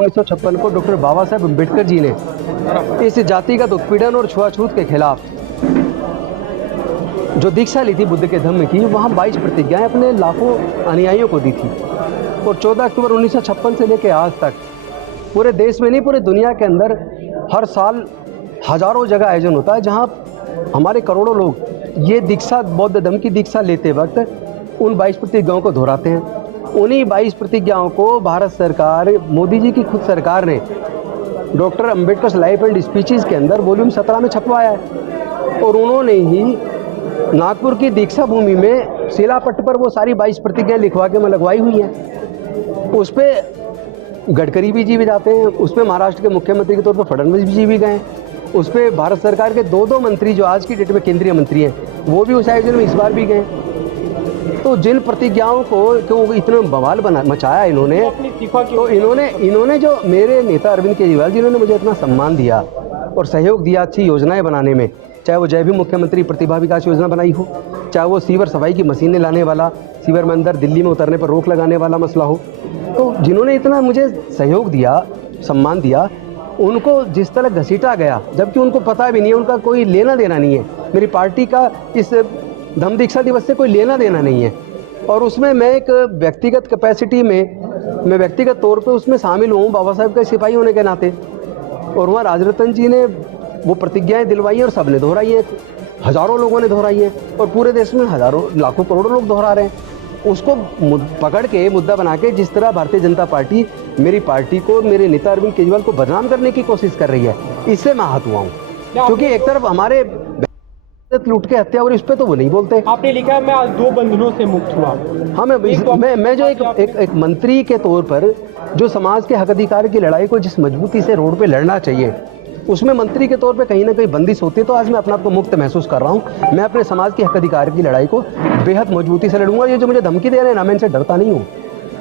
1956 को डॉक्टर बाबा साहेब अम्बेडकर जी ने इस जातिगत उत्पीड़न और छुआछूत के खिलाफ जो दीक्षा ली थी बुद्ध के धम्म की, वहाँ 22 प्रतिज्ञाएं अपने लाखों अनुयायियों को दी थी। और 14 अक्टूबर 1956 से लेकर आज तक पूरे देश में नहीं, पूरे दुनिया के अंदर हर साल हज़ारों जगह आयोजन होता है जहाँ हमारे करोड़ों लोग ये दीक्षा, बौद्ध धर्म की दीक्षा लेते वक्त उन 22 प्रतिज्ञाओं को दोहराते हैं। उन्हीं 22 प्रतिज्ञाओं को भारत सरकार, मोदी जी की खुद सरकार ने doctor Ambedkar life and speeches के अंदर वॉल्यूम 17 में छपवाया है। और उन्होंने ही नागपुर की दीक्षा भूमि में शिलापट्ट पर वो सारी 22 प्रतिज्ञाएं लिखवा के मैं लगवाई हुई हैं। उस पर गडकरी जी भी जाते हैं, उस पर महाराष्ट्र के मुख्यमंत्री के तौर पर फडणवीस जी भी गए, उस पर भारत सरकार के दो मंत्री जो आज की डेट में केंद्रीय मंत्री हैं वो भी उस आयोजन में इस बार भी गए। तो जिन प्रतिज्ञाओं को क्यों इतना बवाल मचाया इन्होंने, तो इन्होंने जो मेरे नेता अरविंद केजरीवाल जिन्होंने मुझे इतना सम्मान दिया और सहयोग दिया अच्छी योजनाएं बनाने में, चाहे वो जय भीम मुख्यमंत्री प्रतिभा विकास योजना बनाई हो, चाहे वो सीवर सफाई की मशीनें लाने वाला, सीवर में अंदर दिल्ली में उतरने पर रोक लगाने वाला मसला हो, तो जिन्होंने इतना मुझे सहयोग दिया, सम्मान दिया, उनको जिस तरह घसीटा गया, जबकि उनको पता भी नहीं है, उनका कोई लेना देना नहीं है, मेरी पार्टी का इस धम्म दीक्षा दिवस से कोई लेना देना नहीं है। और उसमें मैं एक व्यक्तिगत कैपेसिटी में, मैं व्यक्तिगत तौर पे उसमें शामिल हूँ बाबा साहेब का सिपाही होने के नाते। और वहाँ राजरतन जी ने वो प्रतिज्ञाएं दिलवाई हैं और सब ने दोहराई हैं, हज़ारों लोगों ने दोहराई हैं, और पूरे देश में हज़ारों लाखों करोड़ों लोग दोहरा रहे हैं। उसको पकड़ के मुद्दा बना के जिस तरह भारतीय जनता पार्टी मेरी पार्टी को, मेरे नेता अरविंद केजरीवाल को बदनाम करने की कोशिश कर रही है, इससे मैं आहत हुआ हूँ। क्योंकि एक तरफ हमारे लूट के हत्या और इस पे तो वो नहीं बोलते। आपने लिखा है मैं आज 2 बंधनों से मुक्त हुआ। हाँ, मैं जो एक मंत्री के तौर पर जो समाज के हक अधिकार की लड़ाई को जिस मजबूती से रोड पे लड़ना चाहिए, उसमें मंत्री के तौर पे कहीं ना कहीं बंदिश होती है। तो आज मैं अपने आप को मुक्त महसूस कर रहा हूँ। मैं अपने समाज के हक अधिकार की लड़ाई को बेहद मजबूती से लड़ूंगा। ये जो मुझे धमकी दे रहे हैं ना, मैं इनसे डरता नहीं हूँ।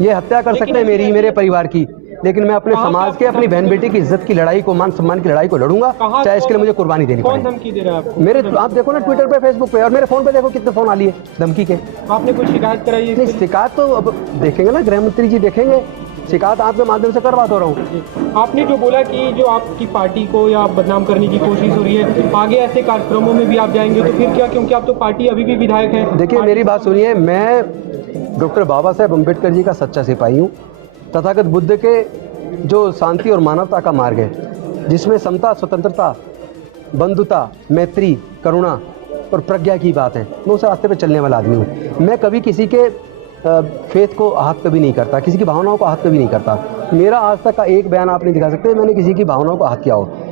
ये हत्या कर सकते हैं मेरी, मेरे परिवार की, लेकिन मैं अपने समाज के, अपनी बहन बेटी की इज्जत की लड़ाई को, मान सम्मान की लड़ाई को लड़ूंगा, चाहे इसके लिए मुझे कुर्बानी देनी पड़े। कौन धमकी दे रहा है आपको? मेरे, आप देखो ना ट्विटर पे, फेसबुक पे, और मेरे फोन पे देखो कितने फोन आ लिए धमकी के। आपने कुछ शिकायत कराई है? नहीं, शिकायत तो अब देखेंगे ना, गृह मंत्री जी देखेंगे। शिकायत आपके माध्यम से करवा तो रहा हूँ। आपने जो बोला कि जो आपकी पार्टी को या बदनाम करने की कोशिश हो रही है, आगे ऐसे कार्यक्रमों में भी आप जाएंगे तो फिर क्या? क्योंकि आप तो पार्टी अभी भी विधायक हैं। देखिए मेरी बात सुनिए, मैं डॉक्टर बाबा साहेब अम्बेडकर जी का सच्चा सिपाही हूँ। तथागत बुद्ध के जो शांति और मानवता का मार्ग है, जिसमें समता, स्वतंत्रता, बंधुता, मैत्री, करुणा और प्रज्ञा की बात है, मैं उस रास्ते पे चलने वाला आदमी हूँ। मैं कभी किसी के फेथ को आहत कभी नहीं करता, किसी की भावनाओं को आहत कभी नहीं करता। मेरा आज तक का एक बयान आप नहीं दिखा सकते मैंने किसी की भावनाओं को आहत किया हो।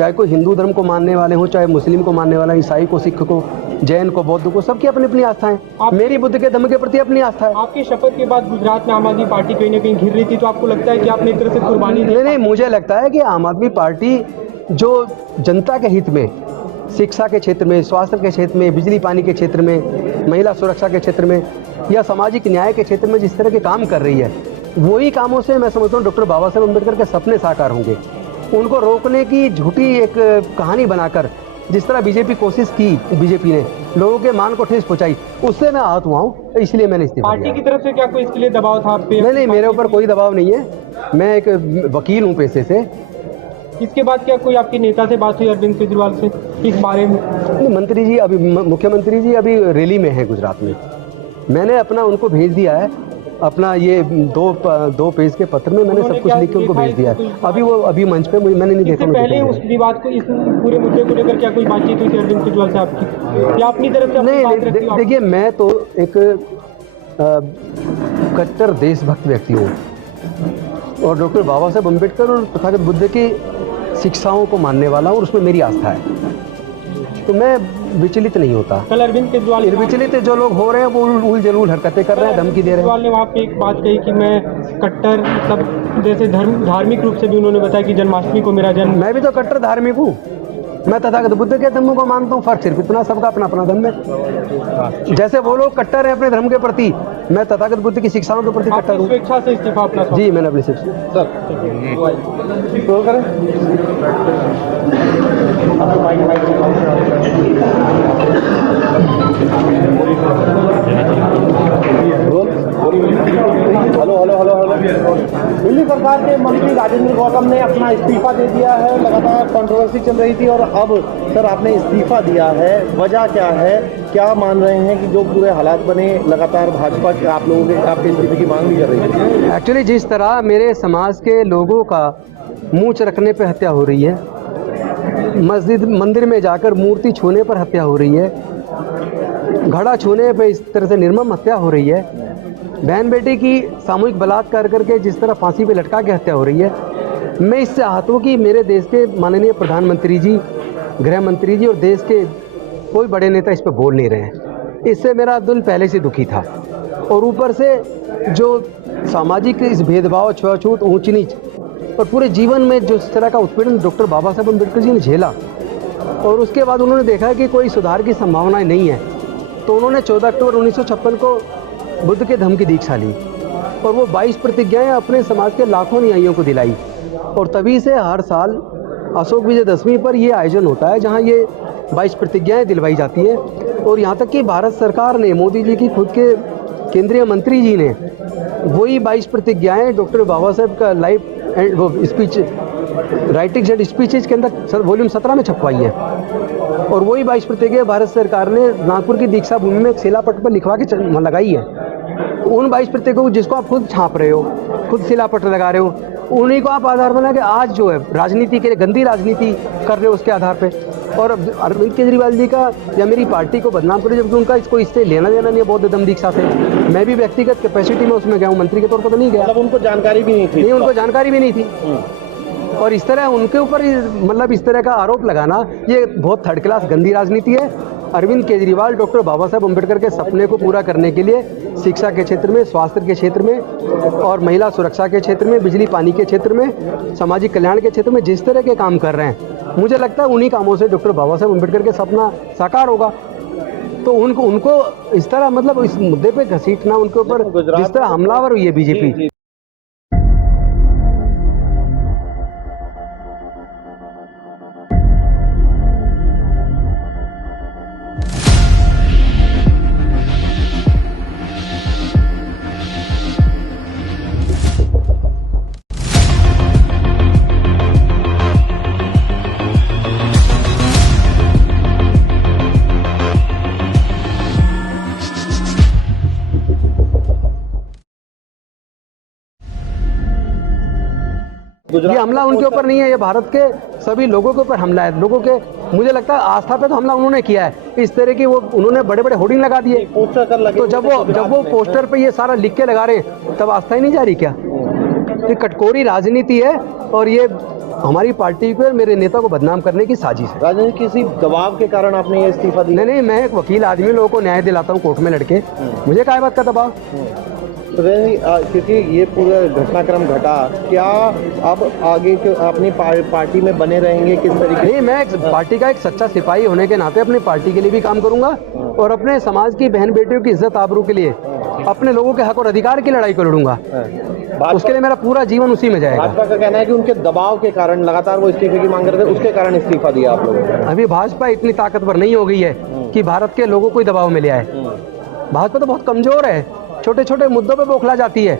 चाहे कोई हिंदू धर्म को मानने वाले हों, चाहे मुस्लिम को मानने वाला, ईसाई को, सिख को, जैन को, बौद्ध को, सबकी अपनी अपनी आस्था है। मेरी बुद्ध के धम्म के प्रति अपनी आस्था है। आपकी शपथ के बाद गुजरात में आम आदमी पार्टी कहीं ना कहीं घिर रही थी, तो आपको लगता है कि आपने एक तरह से कुर्बानी दी? नहीं, मुझे लगता है कि आम आदमी पार्टी जो जनता के हित में, शिक्षा के क्षेत्र में, स्वास्थ्य के क्षेत्र में, बिजली पानी के क्षेत्र में, महिला सुरक्षा के क्षेत्र में, या सामाजिक न्याय के क्षेत्र में जिस तरह के काम कर रही है, वही कामों से मैं समझता हूँ डॉक्टर बाबा साहेब अम्बेडकर के सपने साकार होंगे। उनको रोकने की झूठी एक कहानी बनाकर जिस तरह बीजेपी कोशिश की, बीजेपी ने लोगों के मान को ठेस पहुंचाई, उससे मैं आहत हुआ हूँ, इसलिए मैंने इस्तीफा दिया। पार्टी की तरफ से क्या कोई इसके लिए दबाव था आप पे? नहीं, मेरे ऊपर कोई दबाव नहीं है। मैं एक वकील हूँ पेशे से। इसके बाद क्या कोई आपके नेता से बात हुई अरविंद केजरीवाल से इस बारे में? मंत्री जी अभी, मुख्यमंत्री जी अभी रैली में हैं गुजरात में। मैंने अपना उनको भेज दिया है, अपना ये दो पेज के पत्र में मैंने सब कुछ लिख के उनको भेज दिया है। अभी वो अभी मंच पे मैंने नहीं देखा। पहले उस विवाद को, इस पूरे मुद्दे को लेकर क्या कोई बातचीत हुई थी अरविंद केजरीवाल से आपकी, या अपनी तरफ से? नहीं, देखिए मैं तो एक कट्टर देशभक्त व्यक्ति हूँ और डॉक्टर बाबा साहेब अम्बेडकर और तथागत बुद्ध की शिक्षाओं को मानने वाला हूँ और उसमें मेरी आस्था है। तो मैं विचलित नहीं होता। कल अरविंद केजरीवाल विचलित जो लोग हो रहे हैं वो उल जलूल हरकतें कर रहे हैं, धमकी दे रहे हैं। केजरीवाल ने वहाँ पे एक बात कही कि मैं कट्टर, मतलब जैसे धार्मिक रूप से भी उन्होंने बताया कि जन्माष्टमी को मेरा जन्म। मैं भी तो कट्टर धार्मिक हूँ, मैं तथागत बुद्ध के धर्म को मानता हूँ। फर्क सिर्फ इतना, सबका अपना अपना धर्म है। जैसे वो लोग कट्टर है अपने धर्म के प्रति, मैं तथागत बुद्ध की शिक्षाओं के प्रति कट्टर हूँ। स्वेच्छा से इस्तीफा अपना जी, मैंने अपनी शिक्षा दिल्ली सरकार के मंत्री राजेंद्र गौतम ने अपना इस्तीफा दे दिया है। लगातार कंट्रोवर्सी चल रही थी और अब सर आपने इस्तीफा दिया है, वजह क्या है? क्या मान रहे हैं कि जो पूरे हालात बने, लगातार भाजपा के आप लोगों के आपके इस्तीफे की मांग भी कर रही है? एक्चुअली जिस तरह मेरे समाज के लोगों का मूंछ रखने पर हत्या हो रही है, मस्जिद मंदिर में जाकर मूर्ति छूने पर हत्या हो रही है, घड़ा छूने पर इस तरह से निर्मम हत्या हो रही है, बहन बेटी की सामूहिक बलात्कार करके जिस तरह फांसी पे लटका के हत्या हो रही है, मैं इससे आहत हूँ कि मेरे देश के माननीय प्रधानमंत्री जी, गृह मंत्री जी और देश के कोई बड़े नेता इस पर बोल नहीं रहे हैं। इससे मेरा दिल पहले से दुखी था। और ऊपर से जो सामाजिक इस भेदभाव, छुआछूत, ऊंच नीच और पूरे जीवन में जो इस तरह का उत्पीड़न डॉक्टर बाबा साहब अम्बेडकर जी ने झेला और उसके बाद उन्होंने देखा कि कोई सुधार की संभावनाएं नहीं है, तो उन्होंने 14 अक्टूबर 1956 को बुद्ध के धम्म की दीक्षा ली और वो 22 प्रतिज्ञाएं अपने समाज के लाखों अनुयायियों को दिलाई। और तभी से हर साल अशोक विजयदशमी पर ये आयोजन होता है जहां ये 22 प्रतिज्ञाएं दिलवाई जाती हैं। और यहाँ तक कि भारत सरकार ने, मोदी जी की खुद के केंद्रीय मंत्री जी ने वही 22 प्रतिज्ञाएं डॉक्टर बाबा साहब का लाइफ एंड वो स्पीच, राइटिंग्स एंड स्पीचेज के अंदर वॉल्यूम 17 में छपवाई है। और वही 22 प्रतिज्ञा भारत सरकार ने नागपुर की दीक्षा भूमि में एक शिलापट पर लिखवा के लगाई है। उन 22 प्रतिज्ञा को जिसको आप खुद छाप रहे हो, खुद शिलापट लगा रहे हो, उन्हीं को आप आधार बना के आज जो है राजनीति के लिए गंदी राजनीति कर रहे हो उसके आधार पे। और अरविंद केजरीवाल जी का या मेरी पार्टी को बदनाम करो, जबकि उनका इसको इससे लेना देना नहीं है बौद्ध धम्म दीक्षा से। मैं भी व्यक्तिगत कैपेसिटी में उसमें गया हूँ, मंत्री के तौर पर तो नहीं गया। मतलब उनको जानकारी भी नहीं थी? नहीं, उनको जानकारी भी नहीं थी। और इस तरह उनके ऊपर मतलब इस तरह का आरोप लगाना ये बहुत थर्ड क्लास गंदी राजनीति है। अरविंद केजरीवाल डॉक्टर बाबा साहब अम्बेडकर के सपने को पूरा करने के लिए शिक्षा के क्षेत्र में, स्वास्थ्य के क्षेत्र में और महिला सुरक्षा के क्षेत्र में, बिजली पानी के क्षेत्र में, सामाजिक कल्याण के क्षेत्र में जिस तरह के काम कर रहे हैं, मुझे लगता है उन्हीं कामों से डॉक्टर बाबा साहब अम्बेडकर के सपना साकार होगा। तो उनको इस तरह मतलब इस मुद्दे पे घसीटना, उनके ऊपर जिस तरह हमलावर हुई है बीजेपी। ये हमला उनके ऊपर नहीं है, ये भारत के सभी लोगों के ऊपर हमला है। लोगों के, मुझे लगता है आस्था पे तो हमला उन्होंने किया है। इस तरह की वो उन्होंने बड़े बड़े होर्डिंग लगा दिए, तो जब वो पोस्टर पे ये सारा लिख के लगा रहे हैं तब आस्था ही नहीं जा रही क्या? ये कटकोरी राजनीति है और ये हमारी पार्टी को, मेरे नेता को बदनाम करने की साजिश है। राजनीति किसी दबाव के कारण आपने ये इस्तीफा दिया? नहीं, मैं एक वकील आदमी, लोगों को न्याय दिलाता हूँ कोर्ट में लड़के, मुझे क्या बात का दबाव? तो क्योंकि ये पूरा घटनाक्रम घटा, क्या अब आगे अपनी पार्टी में बने रहेंगे? किस तरीके? नहीं, मैं पार्टी का एक सच्चा सिपाही होने के नाते अपनी पार्टी के लिए भी काम करूंगा और अपने समाज की बहन बेटियों की इज्जत आबरू के लिए, अपने लोगों के हक और अधिकार की लड़ाई को लड़ूंगा। उसके लिए मेरा पूरा जीवन उसी में जाएगा। भाजपा का कहना है कि उनके दबाव के कारण लगातार वो इस्तीफे की मांग करते, उसके कारण इस्तीफा दिया आप लोगों ने। अभी भाजपा इतनी ताकतवर नहीं हो गई है कि भारत के लोगों को दबाव में ले आए। भाजपा तो बहुत कमजोर है, छोटे छोटे मुद्दों पे बौखला जाती है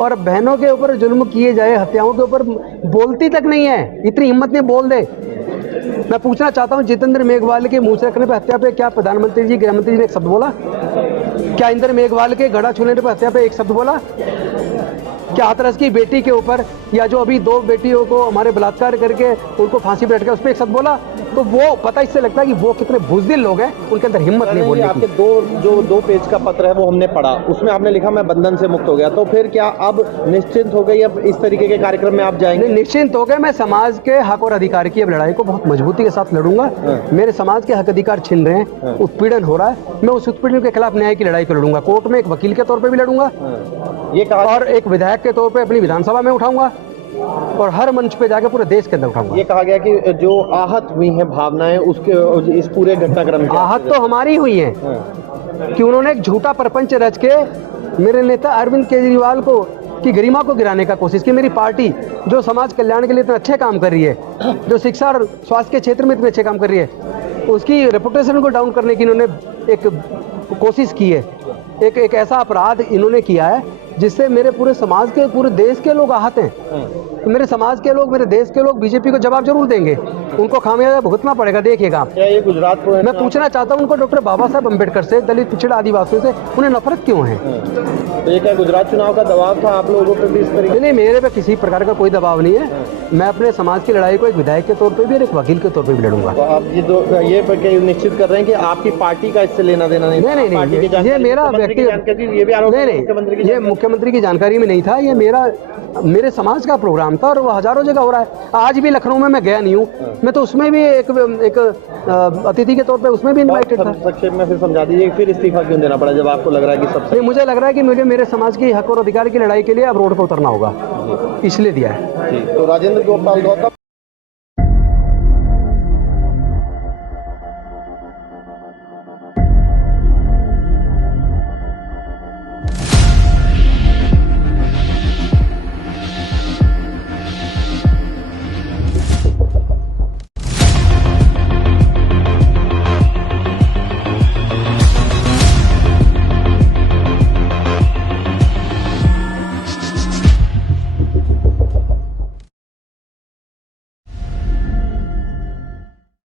और बहनों के ऊपर जुल्म किए जाए, हत्याओं के ऊपर बोलती तक नहीं है, इतनी हिम्मत नहीं बोल दे। मैं पूछना चाहता हूं, जितेंद्र मेघवाल के मुंह से रखने पर हत्या पे क्या प्रधानमंत्री जी, गृह मंत्री जी ने एक शब्द बोला? क्या इंद्र मेघवाल के घड़ा छूने पर हत्या पे एक शब्द बोला? क्या हाथरस की बेटी के ऊपर या जो अभी 2 बेटियों को हमारे बलात्कार करके उनको फांसी पे लटका उस पर एक शब्द बोला? तो वो पता इससे लगता है कि वो कितने बुज़दिल लोग हैं, उनके अंदर हिम्मत नहीं बोलने आपके की। दो पेज का पत्र है वो हमने पढ़ा, उसमें आपने लिखा मैं बंधन से मुक्त हो गया, तो फिर क्या अब निश्चिंत हो गई, अब इस तरीके के कार्यक्रम में आप जाएंगे? नहीं, निश्चिंत हो गए। मैं समाज के हक और अधिकार की अब लड़ाई को बहुत मजबूती के साथ लड़ूंगा। मेरे समाज के हक अधिकार छिन रहे हैं, उत्पीड़न हो रहा है, मैं उस उत्पीड़न के खिलाफ न्याय की लड़ाई को लड़ूंगा। कोर्ट में एक वकील के तौर पे भी लड़ूंगा, ये कहा और एक विधायक के तौर पे अपनी विधानसभा में उठाऊंगा, और हर मंच पे जाके पूरे देश के अंदर उठाऊंगा। ये कहा गया कि जो आहत हुई हैं भावनाएं उसके इस पूरे घटनाक्रम के आहत तो हमारी हुई है कि उन्होंने एक झूठा प्रपंच रच के मेरे नेता अरविंद केजरीवाल को की गरिमा को गिराने का कोशिश की। मेरी पार्टी जो समाज कल्याण के लिए इतने अच्छे काम कर रही है, जो शिक्षा और स्वास्थ्य के क्षेत्र में इतने अच्छे काम कर रही है, उसकी रेपुटेशन को डाउन करने की इन्होंने एक कोशिश की है। एक ऐसा अपराध इन्होंने किया है जिससे मेरे पूरे समाज के, पूरे देश के लोग आहत हैं। तो मेरे समाज के लोग, मेरे देश के लोग बीजेपी को जवाब जरूर देंगे, उनको खामियाजा भुगतना पड़ेगा, देखिएगा। क्या ये गुजरात को मैं पूछना चाहता हूं उनको, डॉक्टर बाबा साहब अम्बेडकर से, दलित पिछड़ा आदिवासियों से उन्हें नफरत क्यों है? तो ये क्या गुजरात चुनाव का दबाव था आप लोगों पे भी इस तरीके? नहीं, मेरे पे किसी प्रकार का कोई दबाव नहीं है। मैं अपने समाज की लड़ाई को एक विधायक के तौर पे भी और एक वकील के तौर पे भी लड़ूंगा। तो आप ये निश्चित कर रहे हैं कि आपकी पार्टी का इससे लेना देना नहीं? नहीं, पार्टी की ये जानकारी, मेरा मुख्यमंत्री की जानकारी, ये भी आरोप है मुख्यमंत्री की ये जानकारी? मुख्यमंत्री की जानकारी में नहीं था। ये मेरे समाज का प्रोग्राम था और वो हजारों जगह हो रहा है। आज भी लखनऊ में मैं गया नहीं हूँ, मैं तो उसमें भी एक अतिथि के तौर पे उसमें भी इन्वाइटेड था। संक्षेप में फिर समझा दीजिए, फिर इस्तीफा क्यों देना पड़ा जब आपको लग रहा है कि सबसे? नहीं, मुझे लग रहा है कि मुझे मेरे समाज की हक और अधिकार की लड़ाई के लिए अब रोड पर उतरना होगा, इसलिए दिया है। तो राजेंद्र गोपाल गौतम